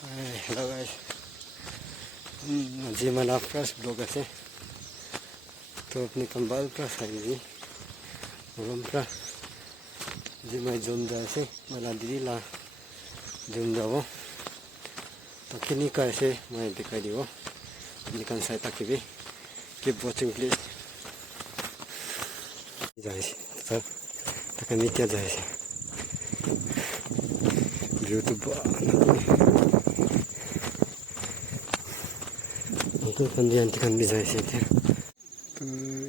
Hello guys. जी मैं first blog से तो अपनी कंबाल का जी रूम का जी मैं जूम जाए से मला दीदी ला जूम जाओ तो किन्हीं का ऐसे मैं दिखाई दियो निकल साइड तक भी कीप वाचिंग प्लीज जाए सर तक नीचे जाए से YouTube itu kan dia nanti kan bisa sih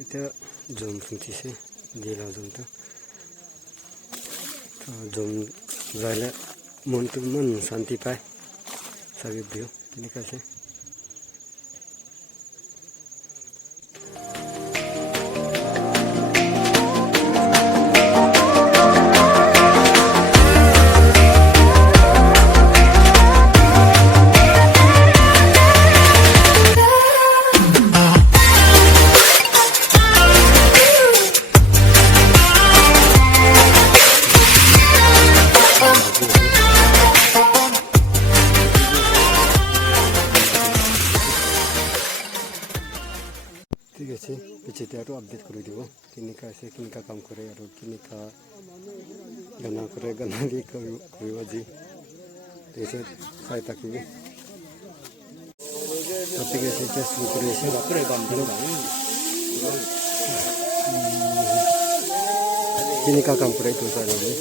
itu zoom fungsi sih dia lah zoom tu zoom zala montu mon santi pai sabi view ini kasih ठीक है पीछे तो अपडेट कर दियो किनिका से किनिका काम करे और किनिका गाना करे गाना भी कोई जी ऐसे साइड तक भी ठीक है शुरू करिए से अपने काम करो किनिका काम करे तो सारे में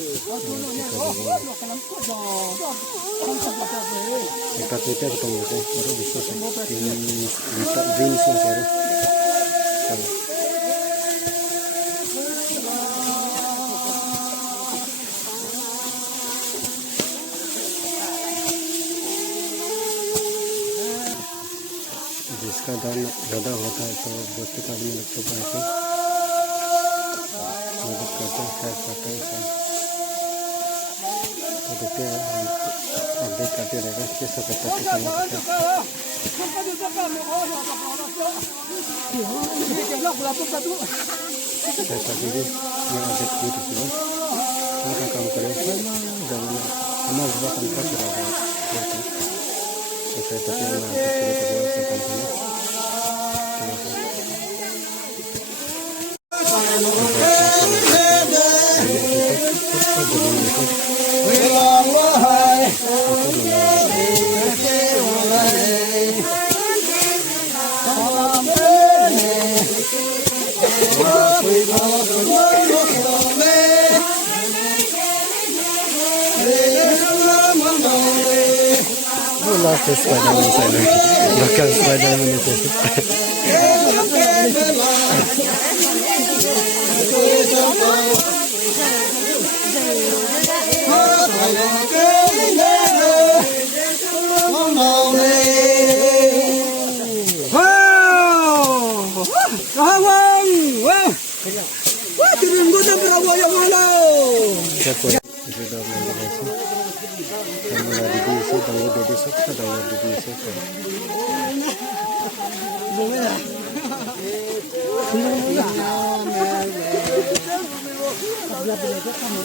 एक आते तो होते हैं और विशेष दिन से सारे जिसका दाम ज़्यादा होता है तो हॉस्पिटल में लग चुका है मदद करते हैं हेल्प करते हैं तो देखते हैं अपडेट करते रहेगा कैसा करता है किसान काम करे हमारे काम कर Last Spider-Man sana, bahkan Spider-Man itu.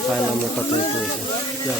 Saya mau pakai itu sih. Ya.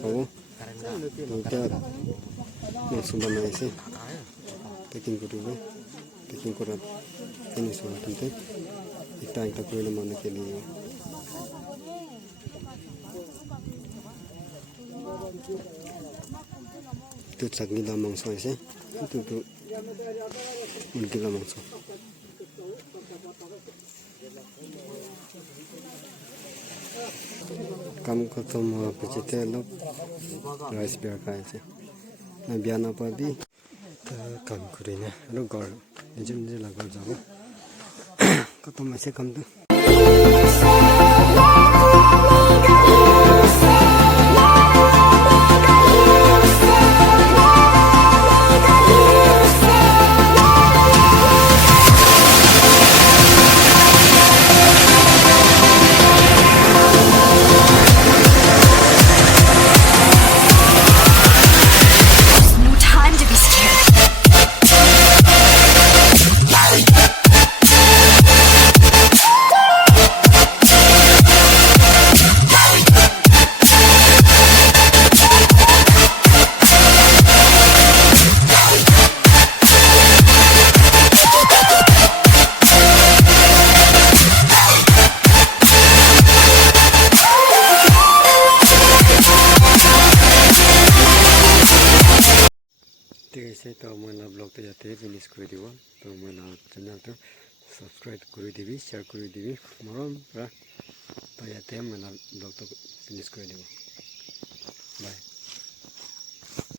kau kita langsung banai sih packing korat ini soal tente kita kau nama nak keli itu cakni dah mangsa sih itu mungkin dah mangsa काम खत्म हुआ पछि चाहिँ लोग rice beer खाएछ बिहान पनि काम गरेन र घर निजे घर যাব खत्म भएछ काम त ঠিক আছে তো মই ব্লগটো ইয়াতে ফিনিশ কৰি দিব তো মই চেনেলটো সাবস্ক্রাইব কৰি দিবি শেয়ার কৰি দিবি মৰম পৰা তো ইয়াতে মই ব্লগটো ফিনিশ কৰি দিব বাই